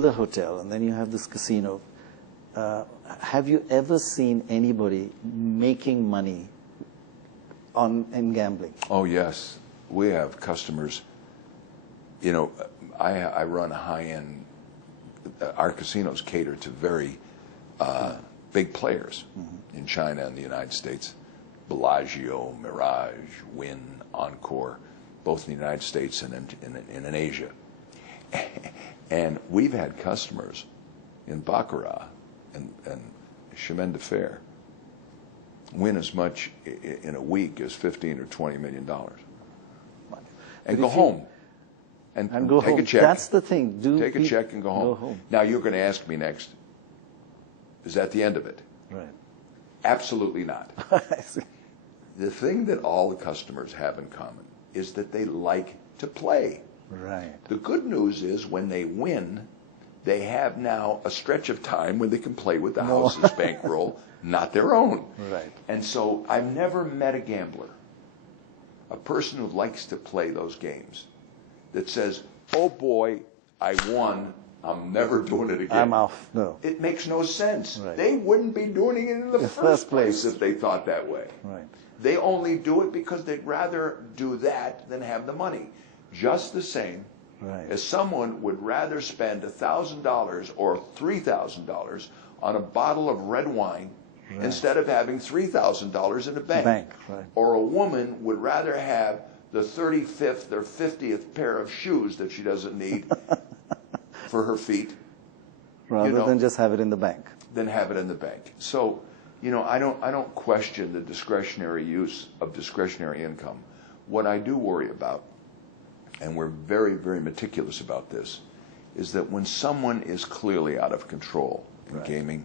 build a hotel and then you have this casino. Have you ever seen anybody making money in gambling? Oh, yes. We have customers. You know, I run high-end. Our casinos cater to very big players in China and the United States. Bellagio, Mirage, Wynn, Encore, both in the United States and in Asia. And we've had customers in Baccarat and Chemin de Fer win as much in a week as $15 or $20 million. And go home. And go take home. a check. That's the thing. Take a check and go home. Now you're going to ask me next, is that the end of it? Right. Absolutely not. The thing that all the customers have in common is that they like to play. Right. The good news is when they win, they have now a stretch of time when they can play with the house's bankroll, not their own. Right. And so I've never met a gambler, a person who likes to play those games, that says, oh boy, I won, I'm never doing it again. I'm off. No. It makes no sense. Right. They wouldn't be doing it in the first place if they thought that way. Right. They only do it because they'd rather do that than have the money. Just the same as someone would rather spend $1,000 or $3,000 on a bottle of red wine instead of having $3,000 in a bank. Or a woman would rather have the 35th or 50th pair of shoes that she doesn't need for her feet. Rather than just have it in the bank. Than have it in the bank. So, you know, I don't question the discretionary use of discretionary income. What I do worry about, and we're very, very meticulous about this, is that when someone is clearly out of control in gaming,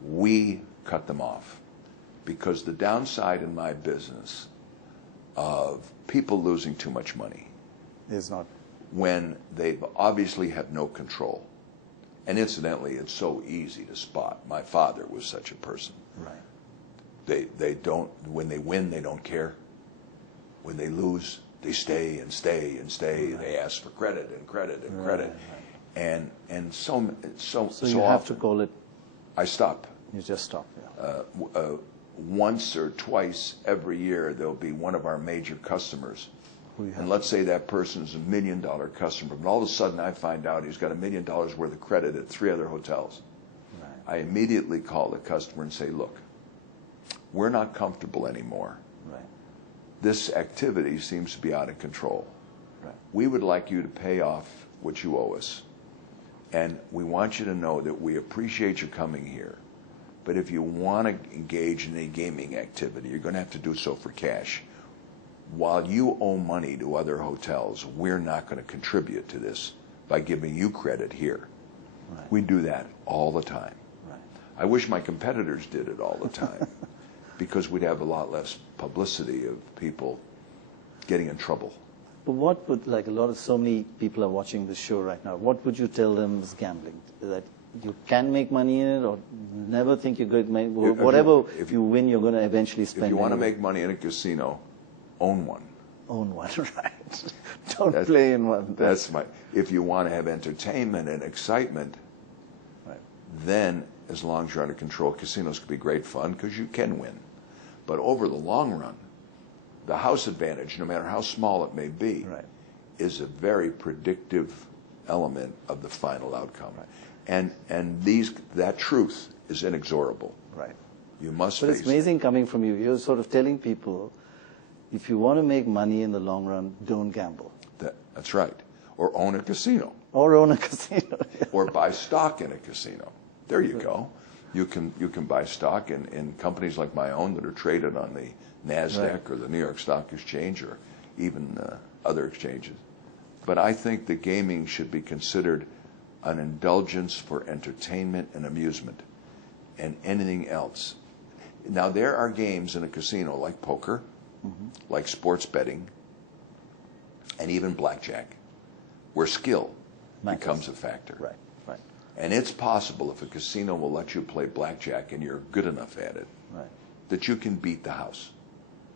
we cut them off. Because the downside in my business of people losing too much money is not when they obviously have no control. And incidentally, it's so easy to spot. My father was such a person. Right. They don't, when they win, they don't care. When they lose, they stay and stay and stay. Right. They ask for credit and credit and credit. Right. And so you have often, to call it. I stop. You just stop. Once or twice every year, there'll be one of our major customers. And let's say that person's $1 million customer, but all of a sudden I find out he's got $1 million worth of credit at 3 other hotels. Right. I immediately call the customer and say, look, we're not comfortable anymore. Right. This activity seems to be out of control. Right. We would like you to pay off what you owe us. And we want you to know that we appreciate you coming here. But if you want to engage in a gaming activity, you're going to have to do so for cash. While you owe money to other hotels, we're not going to contribute to this by giving you credit here. Right. We do that all the time. Right. I wish my competitors did it all the time because we'd have a lot less publicity of people getting in trouble. But what would, like so many people are watching this show right now, what would you tell them is gambling? That you can make money in it, or never think you're going to make, whatever if you win, you're going to eventually spend it. If you want to make money in a casino, own one. Own one, right. Don't play in one. That's my, if you want to have entertainment and excitement, then as long as you're under control, casinos can be great fun because you can win. But over the long run, the house advantage, no matter how small it may be, is a very predictive element of the final outcome. And that truth is inexorable. Right. You must But face it's amazing coming from you. You're sort of telling people, if you want to make money in the long run, don't gamble. That's right. Or own a casino. Or own a casino. Or buy stock in a casino. There you go. You can buy stock in companies like my own that are traded on the NASDAQ or the New York Stock Exchange or even other exchanges. But I think that gaming should be considered an indulgence for entertainment and amusement and anything else. Now, there are games in a casino like poker, like sports betting, and even blackjack, where skill becomes a factor. Right, right. And it's possible if a casino will let you play blackjack and you're good enough at it, that you can beat the house.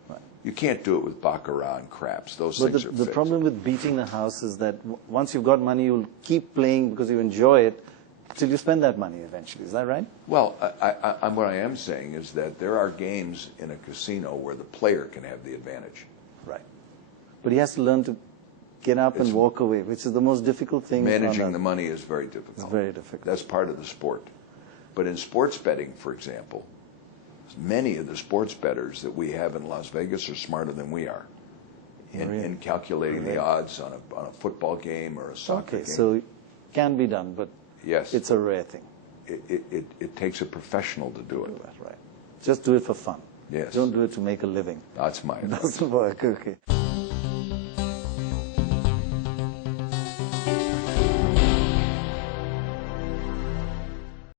Right. You can't do it with baccarat and craps. Those But things are the fixed. problem with beating the house is that once you've got money, you'll keep playing because you enjoy it till you spend that money eventually. Is that right? Well, what I am saying is that there are games in a casino where the player can have the advantage. Right. But he has to learn to get up and walk away, which is the most difficult thing. Managing the money is very difficult. It's very difficult. That's part of the sport. But in sports betting, for example, many of the sports bettors that we have in Las Vegas are smarter than we are in calculating the odds on a football game or a soccer game. Okay, so it can be done, but yes, it's a rare thing. It takes a professional to do it. Right. Just do it for fun. Yes. Don't do it to make a living. That's my advice. Doesn't work. Okay.